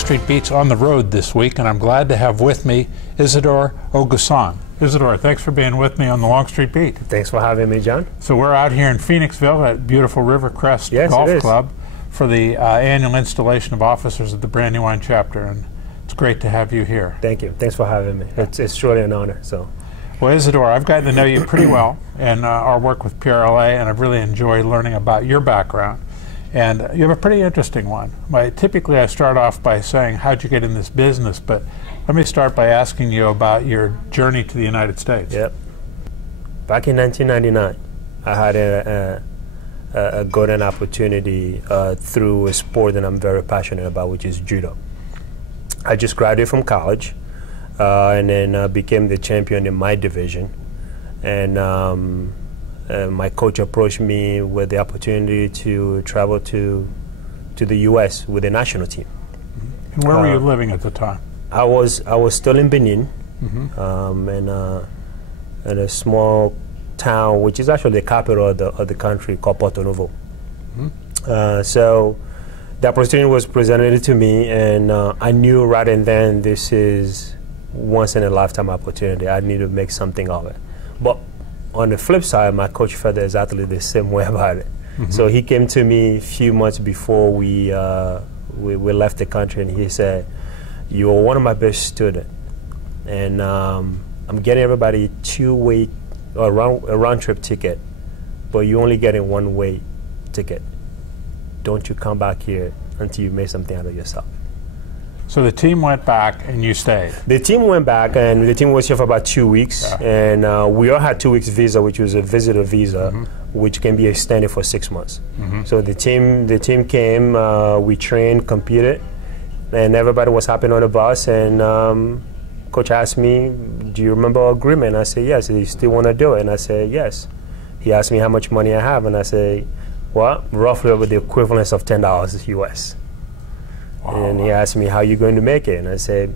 Longstreet Beat's on the road this week, and I'm glad to have with me Isidore Ogoussan. Isidore, thanks for being with me on the Longstreet Beat. Thanks for having me, John. So we're out here in Phoenixville at beautiful Rivercrest Golf Club for the annual installation of officers of the Brandywine chapter, and it's great to have you here. Thank you. Thanks for having me. It's truly an honor. Well, Isidore, I've gotten to know you pretty well in our work with PRLA, and I've really enjoyed learning about your background. And you have a pretty interesting one. Typically, I start off by saying, how'd you get in this business? But let me start by asking you about your journey to the United States. Yep. Back in 1999, I had a golden opportunity through a sport that I'm very passionate about, which is judo. I just graduated from college and then became the champion in my division. And my coach approached me with the opportunity to travel to the U.S. with the national team. And where were you living at the time? I was still in Benin, in a small town, which is actually the capital of the country, called Porto Novo. So the opportunity was presented to me, and I knew right and then this is once in a lifetime opportunity. I need to make something of it. But on the flip side, my coach felt exactly the same way about it. So he came to me a few months before we left the country, and he said, "You are one of my best students, and I'm getting everybody a round trip ticket, but you're only getting one-way ticket. Don't you come back here until you make something out of yourself." So the team went back and you stayed? The team went back, and the team was here for about 2 weeks. And we all had 2 weeks visa, which was a visitor visa, which can be extended for 6 months. So the team came, we trained, competed, and everybody was happy on the bus. And coach asked me, "Do you remember our agreement?" I said, "Yes." "You still want to do it?" And I said, "Yes." He asked me how much money I have, and I said, "Well, roughly over the equivalence of $10 US. Wow. And he asked me, "How are you going to make it?" And I said,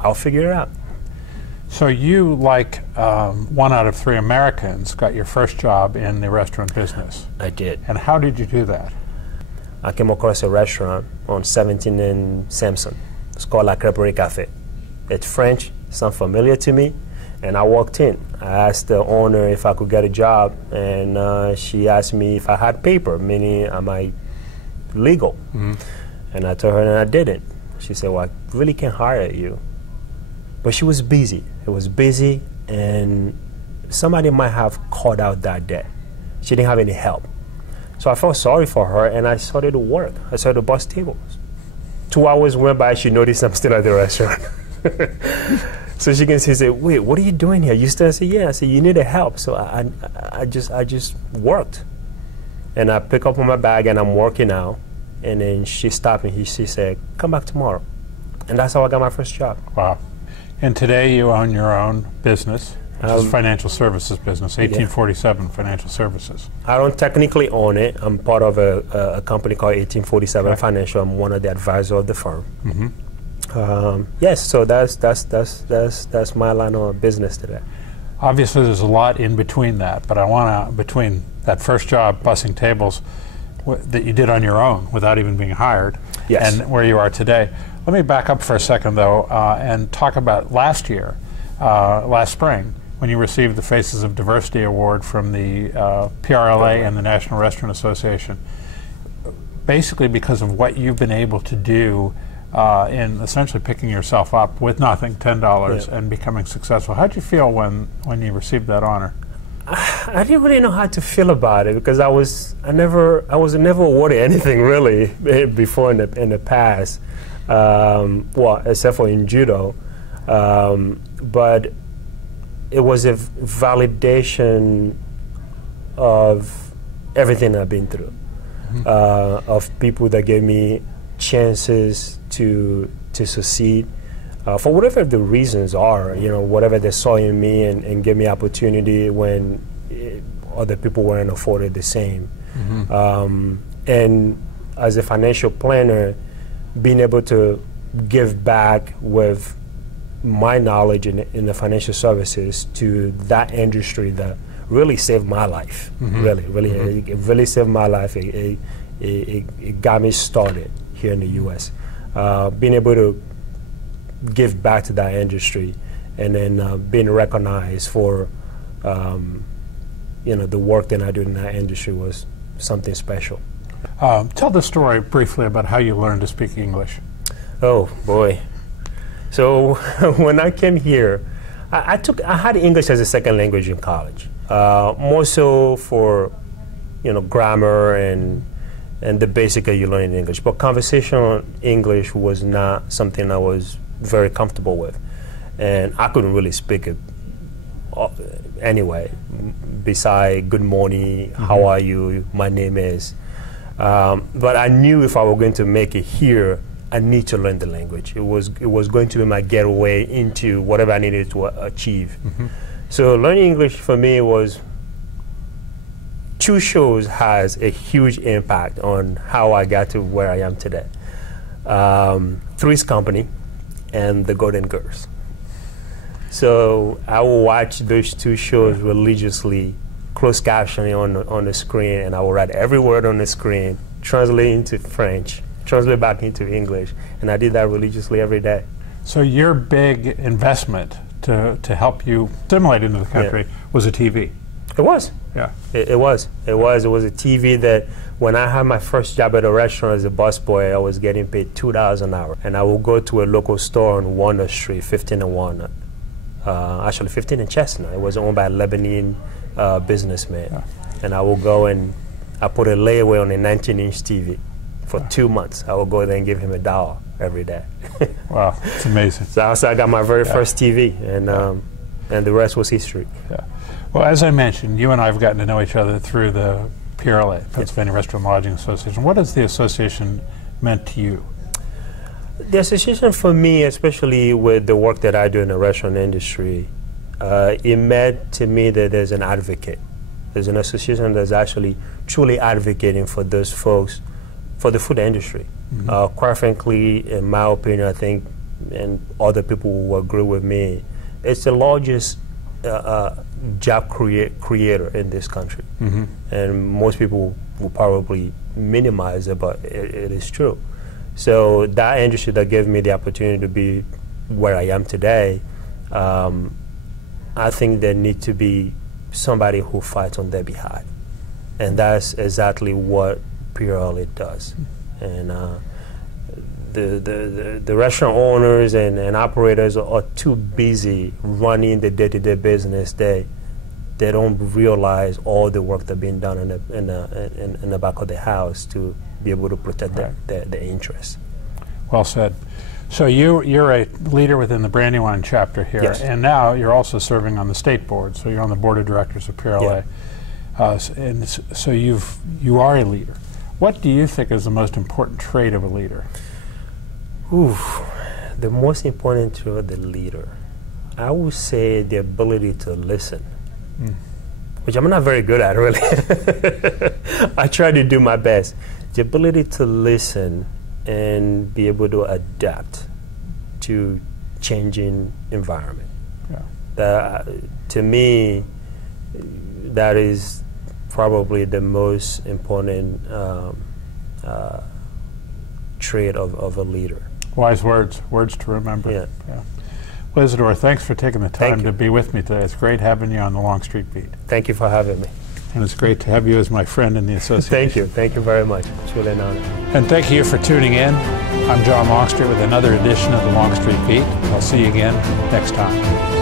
"I'll figure it out." So you, like 1 out of 3 Americans, got your first job in the restaurant business. I did. And how did you do that? I came across a restaurant on 17th and Sampson. It's called La Crêperie Café. It's French, sounds familiar to me, and I walked in. I asked the owner if I could get a job, and she asked me if I had paper, meaning am I legal? And I told her that I didn't. She said, "Well, I really can't hire you." But she was busy. It was busy, and somebody might have called out that day. She didn't have any help. So I felt sorry for her, and I started to work. I started to bus tables. 2 hours went by, she noticed I'm still at the restaurant. So she said, "Wait, what are you doing here? You still?" I said, "Yeah." I said, "You needed help." So I just worked. And I pick up my bag, and I'm working now. And then she stopped me. She said, "Come back tomorrow." And that's how I got my first job. Wow. And today you own your own business, which is financial services business, 1847 Financial Services. I don't technically own it. I'm part of a company called 1847 Financial. I'm one of the advisors of the firm. Yes, so that's my line of business today. Obviously, there's a lot in between that, but I want to, between that first job, bussing tables, that you did on your own without even being hired, and where you are today. Let me back up for a second, though, and talk about last spring, when you received the Faces of Diversity Award from the PRLA and the National Restaurant Association, basically because of what you've been able to do in essentially picking yourself up with nothing, $10, and becoming successful. How did you feel when you received that honor? I didn't really know how to feel about it, because I was never awarded anything really before in the past, well, except for in judo, but it was a validation of everything I've been through, of people that gave me chances to succeed. For whatever the reasons are, whatever they saw in me and gave me opportunity when other people weren't afforded the same. And as a financial planner, being able to give back with my knowledge in the financial services to that industry that really saved my life. It really saved my life. It got me started here in the U.S. being able to give back to that industry, and then being recognized for the work that I do in that industry was something special. Tell the story briefly about how you learned to speak English. Oh boy! So when I came here, I had English as a second language in college, more so for grammar and the basic that you learn in English. But conversational English was not something I was very comfortable with, and I couldn't really speak it anyway. Beside good morning, how are you, my name is. But I knew if I were going to make it here, I need to learn the language. It was going to be my getaway into whatever I needed to achieve. So learning English for me was, two shows has a huge impact on how I got to where I am today. Three's Company and The Golden Girls. So I will watch those two shows religiously, closed captioning on the screen, and I will write every word on the screen, translate into French, translate back into English, and I did that religiously every day. So your big investment to help you assimilate into the country was a TV. It was. Yeah. It was. It was a TV that when I had my first job at a restaurant as a busboy, I was getting paid $2 an hour. And I would go to a local store on Walnut Street, 15 and Walnut. Actually 15 and Chestnut. It was owned by a Lebanese businessman. Yeah. And I would go and I put a layaway on a 19-inch TV for 2 months. I would go there and give him $1 every day. Wow, it's amazing. So I got my very first TV, and the rest was history. Yeah. Well, as I mentioned, you and I have gotten to know each other through the PRLA, Pennsylvania Restaurant Lodging Association. What has the association meant to you? The association for me, especially with the work that I do in the restaurant industry, it meant to me that there's an advocate. There's an association that's actually truly advocating for those folks, for the food industry. Quite frankly, in my opinion, I think, and other people who agree with me, it's the largest job creator in this country. And most people will probably minimize it, but it is true. So that industry that gave me the opportunity to be where I am today, I think there needs to be somebody who fights on their behalf. And that's exactly what PRLA does. And the restaurant owners and operators are too busy running the day-to-day business. They don't realize all the work that's being done in the back of the house to be able to protect their interests. Well said. So you're a leader within the Brandywine chapter here, and now you're also serving on the state board. So you're on the board of directors of PRLA, and so you are a leader. What do you think is the most important trait of a leader? The most important trait of the leader, I would say the ability to listen, which I'm not very good at, really. I try to do my best. The ability to listen and be able to adapt to changing environment. To me, that is probably the most important trait of a leader. Wise words to remember. Well, Isidore, thanks for taking the time to be with me today. It's great having you on the Longstreet Beat. Thank you for having me. And it's great to have you as my friend in the association. Thank you very much. It's really an honor. And thank you for tuning in. I'm John Longstreet with another edition of the Longstreet Beat. I'll see you again next time.